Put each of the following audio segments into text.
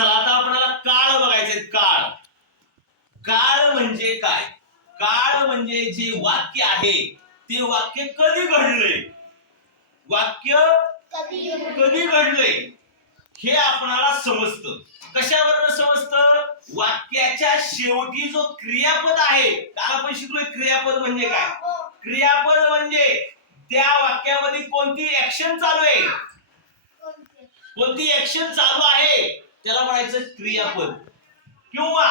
चला आता आपल्याला काळ बघायचे. काळ काळ म्हणजे काय? काळ म्हणजे जे वाक्य आहे ते वाक्य कधी घडलंय, वाक्य कधी घडलंय हे आपणाला समजतं. कशावरनं समजतं? वाक्याच्या शेवटी जो क्रियापद आहे. काल आपण शिकलोय क्रियापद म्हणजे काय. क्रियापद म्हणजे त्या वाक्यामध्ये कोणती ऍक्शन चालू आहे, कोणती ऍक्शन चालू आहे त्याला म्हणायचं क्रियापद. किंवा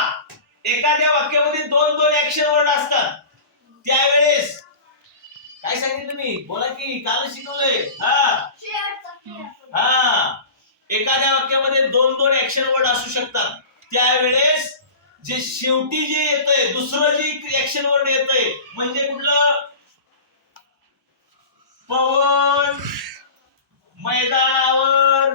एखाद्या वाक्यामध्ये दोन दोन ऍक्शन वर्ड असतात त्यावेळेस काय सांगितलं मी, बोला की काल शिकवलंय. हा एखाद्या वाक्यामध्ये दोन दोन ऍक्शन वर्ड असू शकतात त्यावेळेस जे शेवटी जे येतंय दुसरं जे ऍक्शन वर्ड येतंय म्हणजे कुठलं, पवन मैदानावर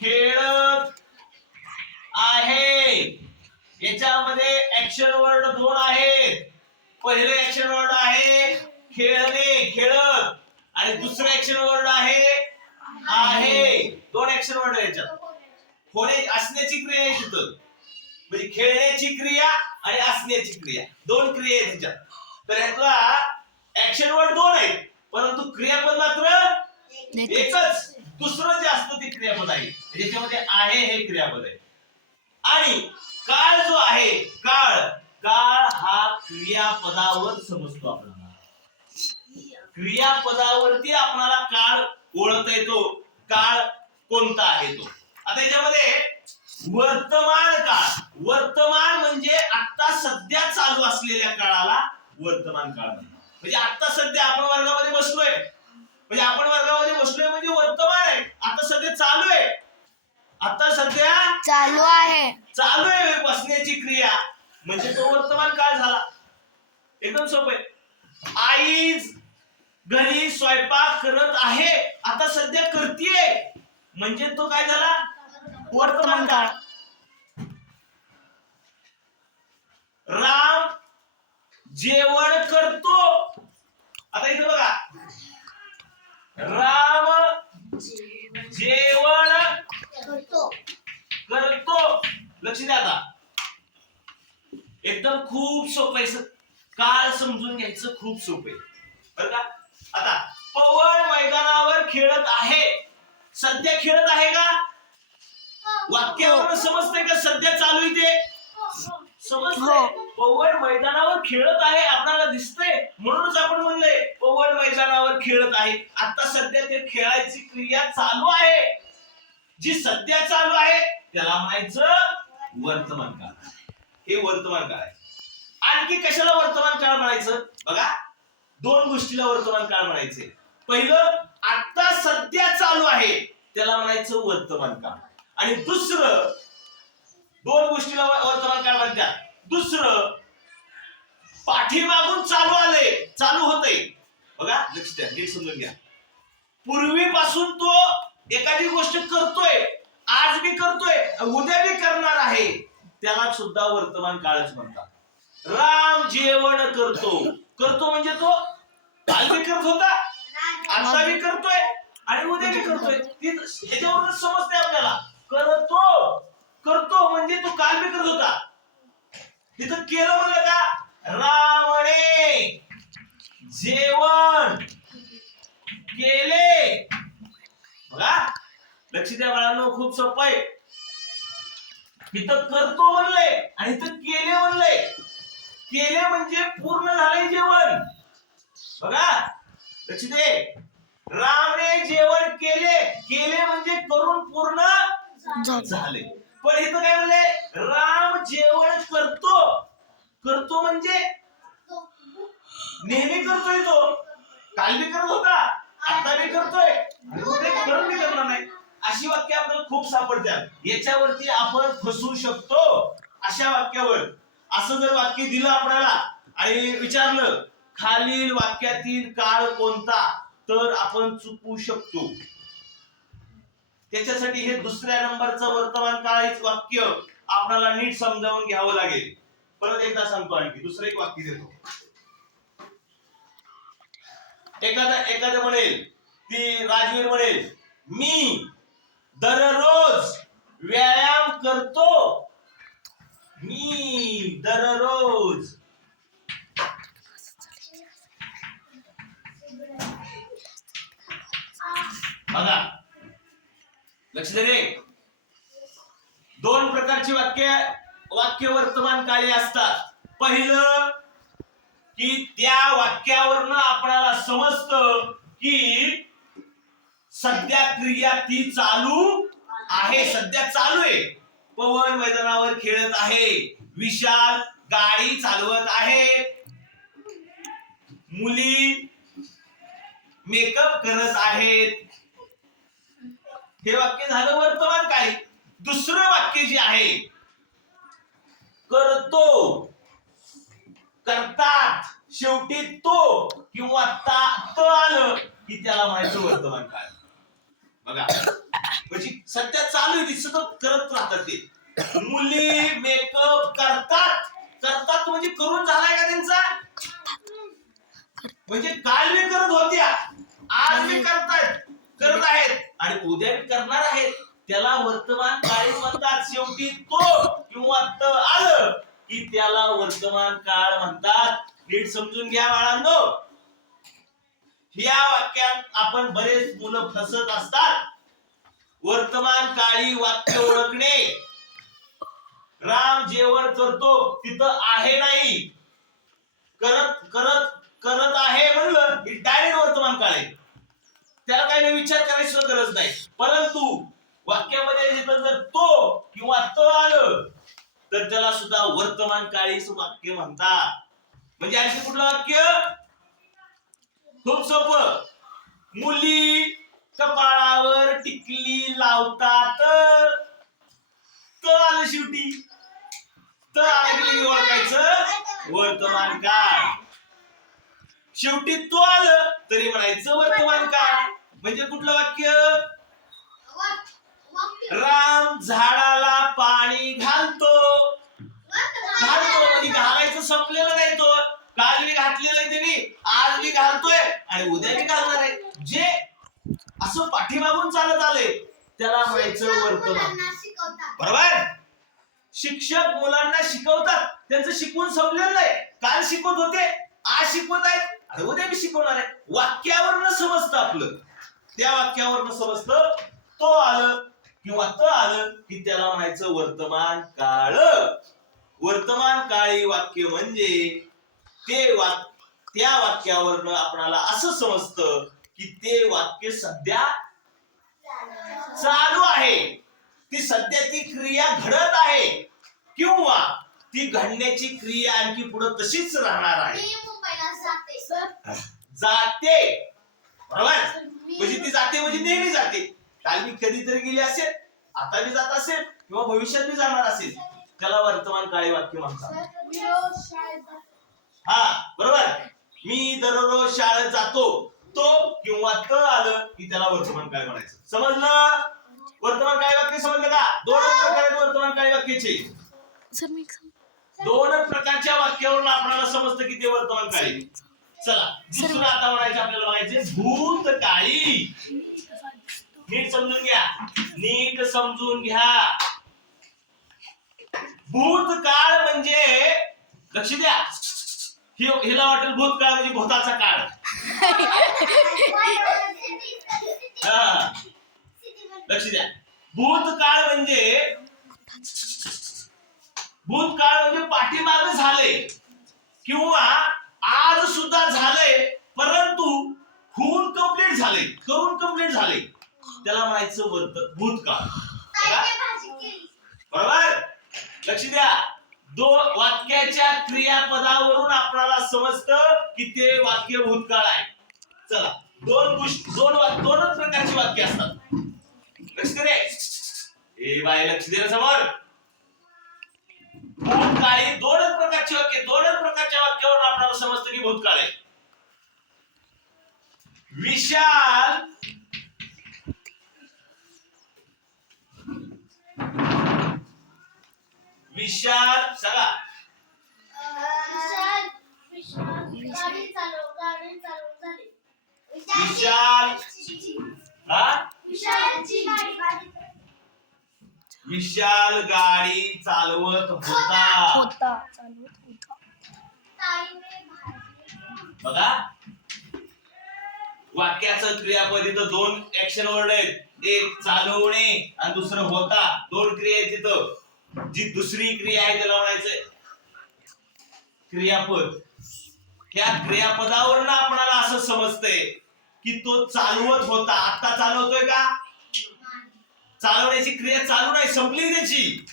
खेळत आहे. याच्यामध्ये ऍक्शन वर्ड दोन आहेत. पहिले ऍक्शन वर्ड आहे खेळणे, खेळत, आणि दुसरं ऍक्शन वर्ड आहे. दोन ऍक्शन वर्ड आहे याच्यात. होणे असण्याची क्रिया आहे तिथं, म्हणजे खेळण्याची क्रिया आणि असण्याची क्रिया, दोन क्रिया आहेत त्याच्यात. तर यातला ऍक्शन वर्ड दोन आहेत परंतु क्रियापद मात्र एकच. दुसरं जे असतं ते क्रियापद आहे. याच्यामध्ये आहे हे क्रियापद आहे. आणि काळ जो आहे, काळ काळ हा क्रियापदावर समजतो आपल्याला. क्रियापदावरती आपल्याला काळ ओळखता येतो, काळ कोणता आहे तो. आता याच्यामध्ये वर्तमान काळ, वर्तमान म्हणजे आता सध्या चालू असलेल्या काळाला वर्तमान काळ म्हणतात. म्हणजे आता सध्या आपण वर्गामध्ये बसलोय, म्हणजे आपण वर्गामध्ये बसलोय म्हणजे वर्तमान आहे, आता सध्या चालू आहे, आता सध्या चालू आहे बसण्याची क्रिया म्हणजे तो वर्तमान काळ झाला. एकदम सोपं आहे. आई घरी स्वयंपाक करत आहे, आता सध्या करतीये म्हणजे तो काय झाला, वर्तमान काळ. राम जेवण करतो, आता इथे बघा, राम जेवण करतो. लक्ष द्या. आता एकदम खूप सोपं आहे. काळ समजून घ्यायचं खूप सोपं आहे बरं का. आता पवन मैदानावर खेळत आहे, सध्या खेळत आहे का? वाक्यावरून समजतंय का सध्या चालू आहे ते? समजतंय. पवन मैदानावर खेळत आहे आपल्याला दिसतंय म्हणूनच आपण म्हणलंय पवन मैदानावर खेळत आहे. आता सध्या ते खेळायची क्रिया चालू आहे, जी सध्या चालू आहे त्याला म्हणायचं वर्तमान काळ. हे वर्तमान काळ आहे. आणखी कशाला वर्तमान काळ म्हणायचं बघा, दोन गोष्टीला वर्तमान काळ म्हणायचे. पहिलं आता सध्या चालू आहे त्याला म्हणायचं वर्तमान काळ, आणि दुसरं दोन गोष्टीला वर्तमान काळ म्हणतात. दुसरं पाठीमागून चालू आले, चालू होतंय बघा, लक्ष द्या, नीट समजून घ्या. पूर्वीपासून तो एखादी गोष्ट करतोय, आज बी करतोय, उद्या बी करणार आहे, त्याला सुद्धा वर्तमान काळच म्हणतात. राम जेवण करतो, करतो म्हणजे तो काल बी करत होता, आता बी करतोय आणि उद्या बी करतोय. ह्याच्यावरून समजते आपल्याला. करतो, करतो म्हणजे तो काल बी करत होता. तिथं केलं म्हणलं का, रामने जेवण केले. बघा लक्ष द्या बाळांनो, खूप सोपं आहे. इथं करतो म्हणलंय आणि इथं केले म्हणलंय. केले म्हणजे पूर्ण झालंय जेवण. बघा लक्ष दे, रामने जेवण केले, केले म्हणजे करून पूर्ण झाले. पण इथं काय म्हणले, राम जेवण करतो, करतो म्हणजे नेहमी करतोय तो, काल बी करत होता, आता बी करतोय, करून बी करणार नाही. अशी वाक्य आपल्याला खूप सापडतात. याच्यावरती आपण फसू शकतो अशा वाक्यावर. असं जर वाक्य दिलं आपल्याला आणि विचारलं खालील वाक्यातील काळ कोणता, तर आपण चुकू शकतो. त्याच्यासाठी हे दुसऱ्या नंबरचं वर्तमान काळीच वाक्य आपल्याला नीट समजावून घ्यावं लागेल. परत एकदा सांगतो, आणखी दुसरं एक वाक्य देतो. एखादा म्हणेल ती राजवीर म्हणेल मी दररोज व्यायाम करतो. मी दररोज. बघा लक्ष दे रे. दोन प्रकारची वाक्य वर्तमान काळी असतात. पहिलं की त्या वाक्यावरनं आपल्याला समजतं की सध्या क्रिया ती चालू आहे. सध्या चालू आहे. पवन मैदानावर खेळत आहे. विशाल गाडी चालवत आहे. मुली मेकअप करत आहेत. हे वाक्य झालं वर्तमान काळी. दुसरं वाक्य जे आहे करतो, करतात, शेवटी तो किंवा त आलं की त्याला म्हणायचं वर्तमान काळ. बघा म्हणजे सध्या चालू आहे ती सतत करत राहतात ते. मुली मेकअप करतात. करतात म्हणजे करून झालाय का त्यांचा. म्हणजे काल मी करत होत्या, आज मी करत आहेत आणि उद्या मी करणार आहेत. त्याला वर्तमान काळी म्हणतात. शेवटी तो किंवा त आलं की त्याला वर्तमान काळ म्हणतात. नीट समजून घ्या बाळांनो. या वाक्यात आपण बरेच मुलं फसत असतात. वर्तमान काळी वाक्य ओळखणे. राम जेवण करतो तिथं आहे नाही. करत आहे म्हणलं की डायरेक्ट वर्तमान काळ आहे. त्याला काही नाही विचार करायची सुद्धा गरज नाही. परंतु वाक्यामध्ये जिथं जर तो किंवा त आलं तर त्याला सुद्धा वर्तमान काळीच वाक्य म्हणतात. म्हणजे आणखी कुठलं वाक्य खूप सोपं. मुली कपाळावर टिकली लावतात. त आलं शेवटी. त आलं की ओळखायचं वर्तमान काळ. शेवटी तो आलं तरी म्हणायचं वर्तमान काळ. म्हणजे कुठलं वाक्य राम झाडाला पाणी घालतो. म्हणजे घालायचं संपलेलं नाही. तो काल मी घातलेलं आहे त्यांनी, आज मी घालतोय आणि उद्या मी घालणार आहे. जे असं पाठीमागून चालत आले त्याला म्हणायचं वर्तमान. बरोबर. शिक्षक मुलांना शिकवतात. त्यांचं शिकवून संपलेलं नाही. काल शिकवत होते, आज शिकवत आहेत आणि उद्या मी शिकवणार आहे. वाक्यावरनं समजतं आपलं. त्या वाक्यावरनं समजतं. तो आलं किंवा त आलं की त्याला म्हणायचं वर्तमान काळ. वर्तमान काळी वाक्य म्हणजे त्या वाक्यावरनं आपणाला असं समजतं की ते वाक्य सध्या चालू आहे. ती सध्या ती क्रिया घडत आहे किंवा ती घडण्याची क्रिया आणखी पुढे तशीच राहणार आहे. जाते. बरोबर. म्हणजे ती जाते म्हणजे नेहमी जाते. काल मी कधीतरी गेली असेल, आता मी जात असेल किंवा भविष्यात मी जाणार असेल. त्याला वर्तमान काळी वाक्य म्हणतात. हा बरोबर. मी दररोज शाळेत जातो. तो किंवा त आलं की त्याला वर्तमान काळ म्हणायचं. समजलं. वर्तमान काळी वाक्य समजलं का. दोन प्रकार आहेत वर्तमान काळी वाक्याचे. दोन प्रकारच्या वाक्यावरून आपल्याला समजतं की ते वर्तमान काळी. चला दुसरं आता म्हणायचं आपल्याला बघायचे भूतकाळी. नीट समजून घ्या. नीट समजून घ्या. भूतकाळ म्हणजे लक्ष द्या. हिला वाटेल भूतकाळ म्हणजे भूताचा काळ. लक्ष द्या. भूतकाळ म्हणजे पाठीमागे झाले किंवा आज सुद्धा झालंय परंतु होऊन कंप्लीट झाले, करून कंप्लीट झाले. त्याला म्हणायचं भूतकाळ. बरोबर. लक्ष द्या. वाक्याच्या क्रियापदावरून आपल्याला समजतं की ते वाक्य भूतकाळ आहे. चला दोनच प्रकारची वाक्य असतात. लक्ष दे. ए बाय लक्ष दे समोर. भूतकाळी दोनच प्रकारची वाक्य. दोनच प्रकारच्या वाक्यावरून आपल्याला समजतं की भूतकाळ आहे. विशाल सांगा. विशाल गाडी चालव झाली. विशाल विशाल गाडी चालवत होता. होता चालवत होता. बघा वाक्याचं क्रियापद इथं दोन ऍक्शन वर्ड आहेत. एक चालवणे आणि दुसरं होता. दोन क्रिया आहेत तिथं. जी दुसरी क्रिया आहे त्याला म्हणायचं क्रियापद. त्या क्रियापदावरून आपल्याला असं समजतंय की तो चालवत होता. आता चालवतोय का? चालवण्याची क्रिया चालू नाही, संपली त्याची.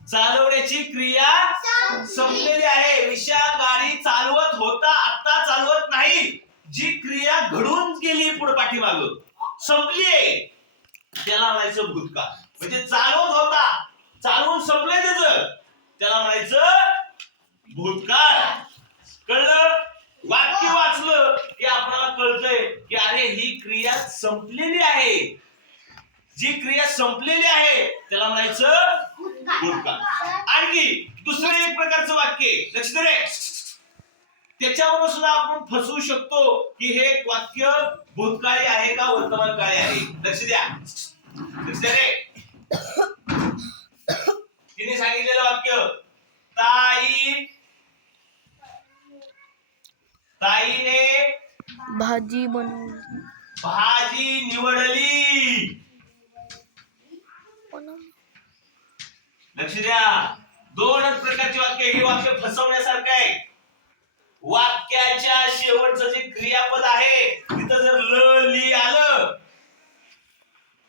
चालवण्याची क्रिया संपलेली आहे. विशाल गाडी चालवत होता, आता चालवत नाही. जी क्रिया घडून गेली पुढे पाठीमाग संपली आहे त्याला म्हणायचं भूतकाळ. म्हणजे चालवत होता, चालवून संपलंय त्याला म्हणायचं भूतकाळ. कळलं? वाक्य वाचलं की आपल्याला कळतंय की अरे ही क्रिया संपलेली आहे. जी क्रिया संपलेली आहे त्याला म्हणायचं भूतकाळ. आणखी दुसरं एक प्रकारचं वाक्य लक्ष दे रे. त्याच्यावर सुद्धा आपण फसवू शकतो की हे वाक्य भूतकाळी आहे का वर्तमान काळी आहे. लक्ष द्या, लक्ष द्या रे. तिने सांगितलेलं वाक्य ताईने भाजी बनवली. भाजी निवडली. लक्ष द्या, दोनच प्रकारचे वाक्य. हे वाक्य फसवण्यासारखं आहे. वाक्याच्या शेवटचं जे क्रियापद आहे तिथं जर ल ली आलं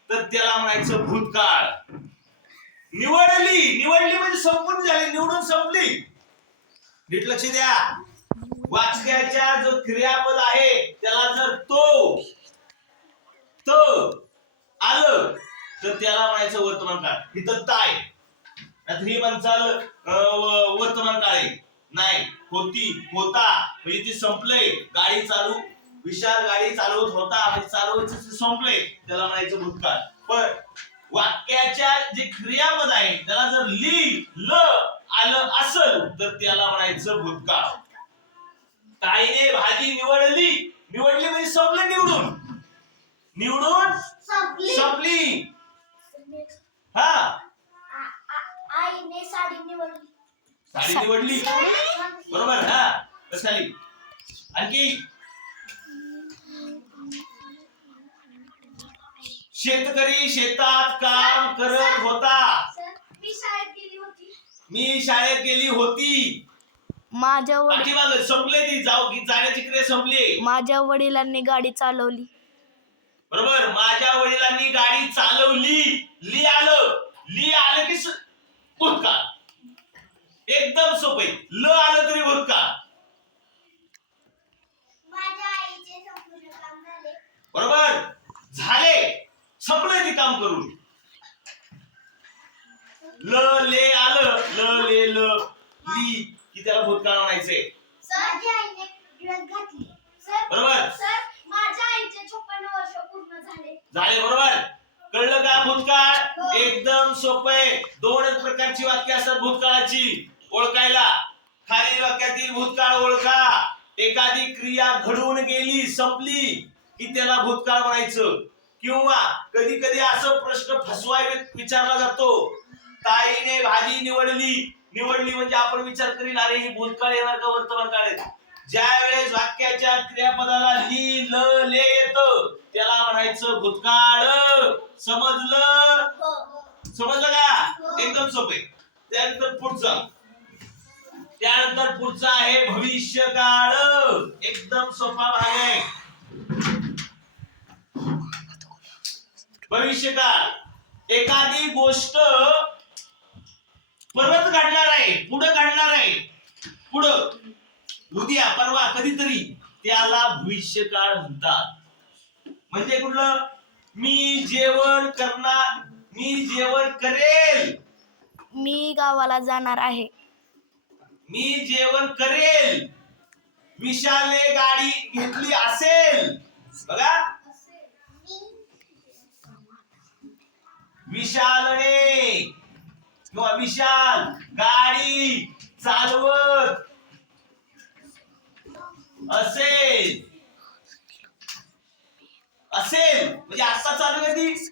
तर त्याला म्हणायचं भूतकाळ. निवडली, निवडली म्हणजे संपून झाली, निवडून संपली. नीट लक्ष द्या. वाक्याच्या जो क्रियापद आहे त्याला जर तो आलं तर त्याला म्हणायचं वर्तमान काळ. इथं ताय ही म्हणचाल वर्तमान काळ आहे. नाही, होती, होता म्हणजे ते संपलंय. गाडी चालू, विशाल गाडी चालवत होता म्हणजे चालवायचं संपलंय त्याला म्हणायचं भूतकाळ. पण वाक्याच्या जे क्रियापद आहे त्याला जर ल आलं असल तर त्याला म्हणायचं भूतकाळ. ताईने भाजी निवडली. निवडली म्हणजे संपलं, निवडून संपली. हा, आईने साडी निवडली. साडी निवडली, बरोबर. हा, कसं झाली. आणखी शेतकरी शेतात काम करत होता. मी शाळेत गेली होती. संपले ती जाण्याची क्रिया संपली. माझ्या वडिलांनी गाडी चालवली. बरोबर. माझ्या वडिलांनी गाडी चालवली. ली आलं की भूतकाळ. एकदम सोपे. ल आलं तरी भूतकाळ. माझ्या आईचे संपूर्ण काम झाले. बरोबर, झाले, संपले ते काम करून. ल ले आलं, ल ले ल ली की त्याला भूतकाळ म्हणायचंय. माझ्या आईने ड्रेस घातली. बरोबर. सर, माझ्या आईचे 56 वर्ष पूर्ण झाले. बरोबर. कळलं का? भूतकाळ एकदम सोपे. दोनच प्रकारची वाक्य असतात भूतकाळाची ओळखायला. खालील वाक्यातील भूतकाळ ओळखा. एखादी क्रिया घडून गेली, संपली की त्याला भूतकाळ म्हणायचं. किंवा कधी कधी असं प्रश्न फसवाय विचारला जातो, ताईने भाजी निवडली. निवडली म्हणजे आपण विचार करील अरे ही भूतकाळ येणार का वर्तमान काळ आहे. ज्या वेळेस वाक्याच्या क्रियापदाला ली ल ले येतं त्याला म्हणायचं भूतकाळ. समजलं? समजलं का? एकदम सोपे. त्यानंतर पुढचा आहे भविष्यकाळ. एकदम सोपा भाग आहे भविष्यकाळ. एखादी गोष्ट परत घडणार आहे, पुढे घडणार आहे, पुढं उद्या परवा कधीतरी, त्याला भविष्यकाळ म्हणतात. म्हणजे कुठलं? मी जेवण करेल. मी गावाला जाणार आहे. मी जेवण करेल. विशालने गाडी घेतली असेल. बघा, विशालने किंवा विशाल गाडी चालवत असेल. असेल म्हणजे आत्ता चालू आहे ती,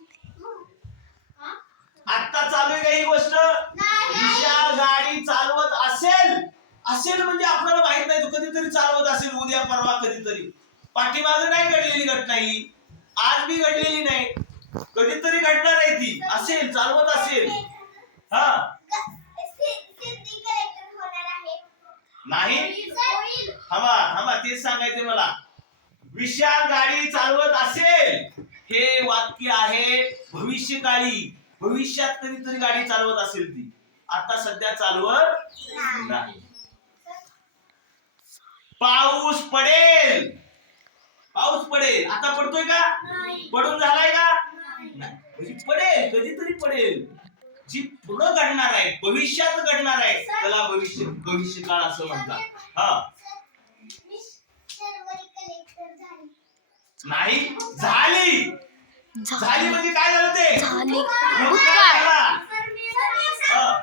आत्ता चालू आहे का ही गोष्ट? विशाल गाडी चालवत असेल, असेल म्हणजे आपल्याला माहित नाही, तो कधीतरी चालवत असेल, उद्या परवा कधीतरी. पाठीमागे नाही घडलेली घटना ही, आज मी घडलेली नाही, कधीतरी घडणार आहे ती. असेल, चालवत असेल. हा नाही, थांबा थांबा, तेच सांगायचे मला. विशाल गाडी चालवत असेल हे वाक्य आहे भविष्यकाळी. भविष्यात कधीतरी गाडी चालवत असेल ती, आता सध्या चालवत नाही. पाऊस पडेल, पाऊस पडेल, आता पडतोय का? पडून झालाय का? नाही, पडेल, कधीतरी पडेल. जी पुढे घडणार आहे, भविष्यात घडणार आहे, त्याला भविष्यकाळ असं म्हणतात. हा नाही, झाली, झाली म्हणजे काय झालं ते? झाली. भूतकाळ झाला. हा.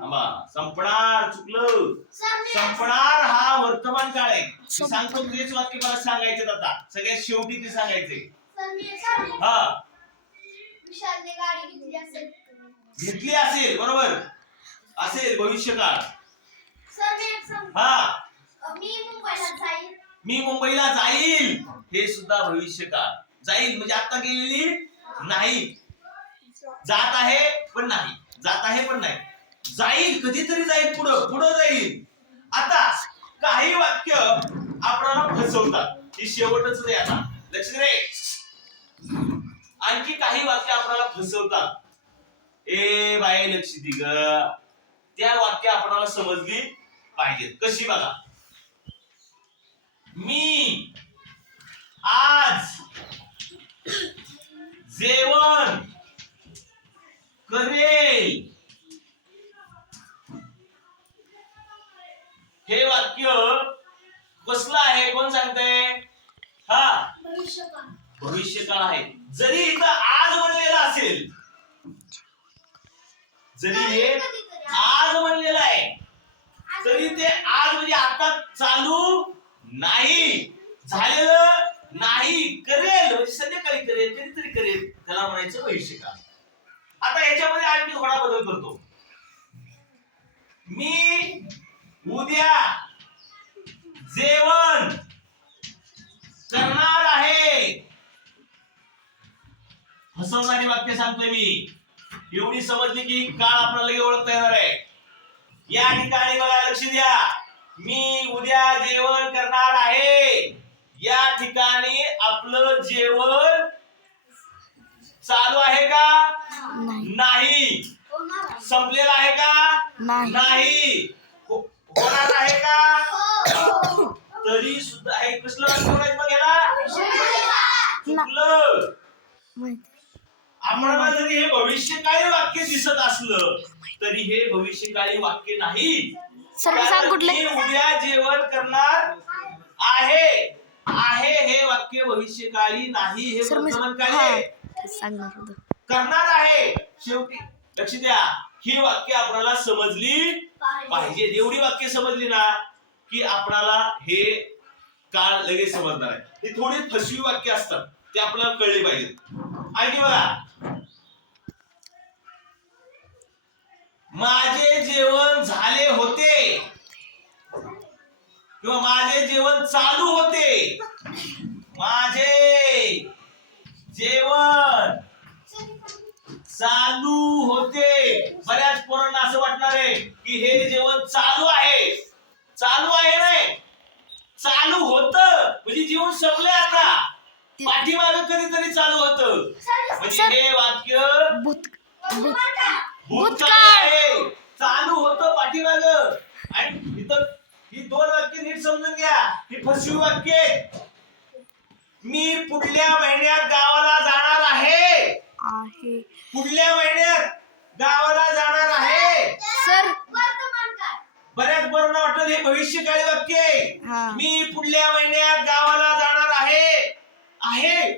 थांबा, संपणार, चुकलं. संपणार हा वर्तमान काळ आहे. मी सांगतो तेच वाक्य मला सांगायचे आता, सगळ्यात शेवटी ते सांगायचे. हा, विशालने गाडी घेतली असेल. घेतली असेल, बरोबर, असेल भविष्यकाळ. सर मी एक सांगतो. हा, मी मुंबईला जाईल. मी मुंबईला जाईल, हे सुद्धा भविष्यकाळ. जाईल म्हणजे आता गेलेली नाही, जात आहे पण नाही, जात आहे पण नाही, जाईल, कधीतरी जाईल, पुढं जाईल. आता काही वाक्य आपल्याला फसवतात, ही शेवटच आहे. आता लक्ष दे, आणखी काही वाक्य आपल्याला फसवतात. ए बाई लक्ष दे ग, त्या वाक्य आपल्याला समजली पाहिजेत. कशी बघा, मी आज जेवण करेल, हे वाक्य कसलं आहे, कोण सांगतंय? हा, भविष्यकाळ आहे. जरी इथं आज म्हणलेलं असेल, जरी हे आज म्हणलेलं आहे, तरी ते आज म्हणजे आता चालू नाही, झालेलं नाही, करेल म्हणजे संध्याकाळी करेल, कधीतरी करेल, त्याला म्हणायचं भविष्यकाळ. आता याच्यामध्ये आणखी थोडा बदल करतो. मी उद्या जेवण करणार आहे, फसवणारी वाक्य सांगतोय मी. एवढी समजली की काळ आपल्याला लगेच ओळखता येणार आहे. या ठिकाणी बघा, लक्ष द्या, मी उद्या जेवण करणार आहे, या ठिकाणी आपलं जेवण चालू आहे का? नाही. संपलेलं आहे का? नाही. होणार आहे का? तरी सुद्धा हे कसलं वाक्य म्हणायचं मग याला? चुकलं. आपल्याला जरी हे भविष्यकाळी वाक्य दिसत असलं तरी हे भविष्यकाळी वाक्य नाही. मी उद्या जेवण करणार आहे, आहे हे वाक्य भविष्यकाळी नाही, हे वर्तमानकाळी आहे. करणार आहे. शेवटी लक्ष द्या, ही वाक्य आपल्याला समजली पाहिजे. एवढी वाक्य समजली ना की आपल्याला हे काळ लगेच समजणार आहे. ही थोडी फसवी वाक्य असतात, ते आपल्याला कळली पाहिजे. आणखी बघा, माझे जेवण झाले होते किंवा माझे जेवण चालू होते, माझे जेवण चालू होते. बऱ्याच पोरांना असं वाटणार आहे की हे जेवण चालू आहे, चालू आहे नाही, चालू होत म्हणजे जेवण संपलंय, आता पाठीमागे कधीतरी चालू होत, म्हणजे हे वाक्य भूतकाळ आहे, चालू होतं पाठीमाग. आणि इथं ही दोन वाक्य नीट समजून घ्या, ही फसवी वाक्य. मी पुढल्या महिन्यात गावाला जाणार आहे, पुढल्या महिन्यात गावाला जाणार आहे. सर बऱ्याच बरोबर वाटत हे भविष्यकाळी वाक्य आहे. मी पुढल्या महिन्यात गावाला जाणार आहे, आहे.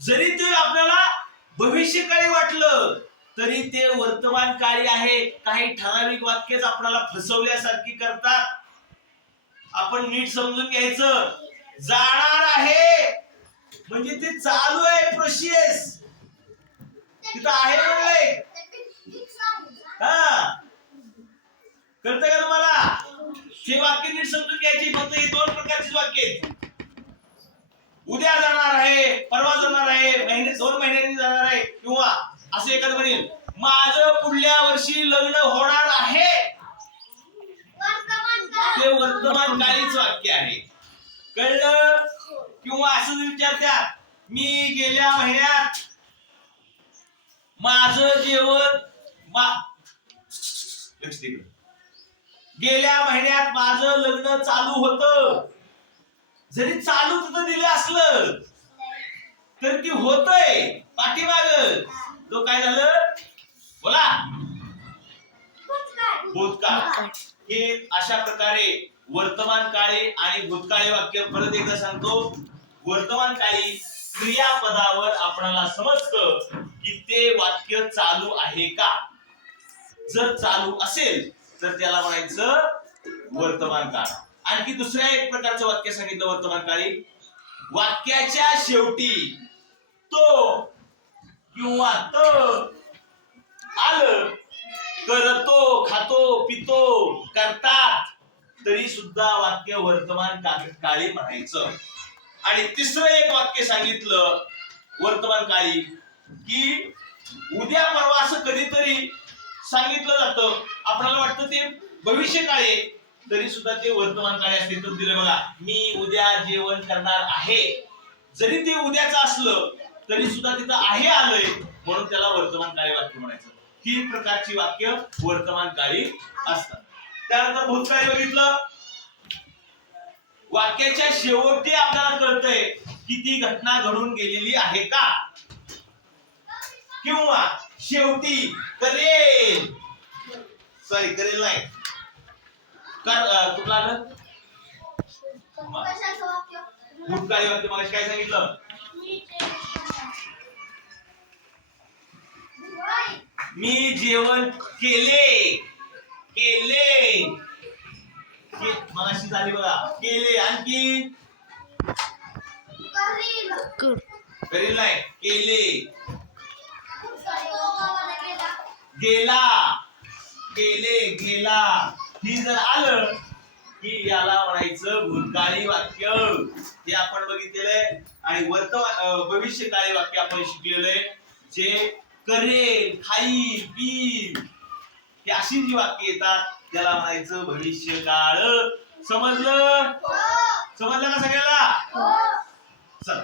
जरी ते आपल्याला भविष्यकाळी वाटलं तरी ते वर्तमान काळी आहे. काही ठराविक वाक्यच आपल्याला फसवल्यासारखी करतात. आपण नीट समजून घ्यायचं. जाणार आहे म्हणजे ते चालू आहे प्रोसेस, तिथं आहे म्हणलंय. हा, कळतं का तुम्हाला? हे वाक्य नीट समजून घ्यायची. फक्त हे दोन प्रकारची वाक्य आहेत. उद्या जाणार आहे, परवा जाणार आहे, 2 महिन्यांनी जाणार आहे, किंवा असं एखादं म्हणेल माझं पुढल्या वर्षी लग्न होणार आहे. ते वर्तमान काळीच वाक्य आहे. कळलं? किंवा असं विचारतात मी गेल्या महिन्यात माझं जेवण गेल्या महिन्यात माझं लग्न चालू होतं. जरी चालू तिथं दिलं असलं तर ती होतंय पाठीमाग. तो काय झालं? बोला. भूतकाळ. हे अशा प्रकारे वर्तमान काळी आणि भूतकाळी वाक्य. परत एकदा सांगतो, वर्तमान काळी क्रियापदावर आपल्याला समजतं की ते वाक्य चालू आहे का. जर चालू असेल तर त्याला म्हणायचं वर्तमान काळ. आणखी दुसऱ्या एक प्रकारचं वाक्य सांगितलं वर्तमान काळी. वाक्याच्या शेवटी तो किंवा त आलं, करतो, खातो, पितो, करतात, तरी सुद्धा वाक्य वर्तमान काळी म्हणायचं. आणि तिसरं एक वाक्य सांगितलं वर्तमान काळी की उद्या परवा असं कधीतरी सांगितलं जातं. आपल्याला वाटतं ते भविष्यकाळी, तरी सुद्धा ते वर्तमान काळी असते. तर दिलं बघा, मी उद्या जेवण करणार आहे. जरी ते उद्याचं असलं तरी सुद्धा तिथं आहे आलंय म्हणून त्याला वर्तमान काळी वाक्य म्हणायचं. 3 प्रकारची वाक्य वर्तमान काळी असतात. त्यानंतर भूतकाळी बघितलं. वाक्याच्या शेवटी आपल्याला कळतंय की ती घटना घडून गेलेली आहे का, किंवा शेवटी करेल, सॉरी करेल नाही, कुठलं आलं भूतकाळी वाक्य. मला काय सांगितलं? मी जेवण केले. केले मगाशी झाली बघा, केले. आणखी करील नाही, केले. गेला, केले, गेला. ही जर आलं की याला म्हणायचं भूतकाळी वाक्य. हे आपण बघितलेलं आहे. आणि भविष्यकाळी वाक्य आपण शिकलेलं आहे. जे करेल, खाईल, पिईल, ही अशी जी वाक्य येतात त्याला म्हणायचं भविष्यकाळ. समजलं? समजलं का सगळ्याला? चला.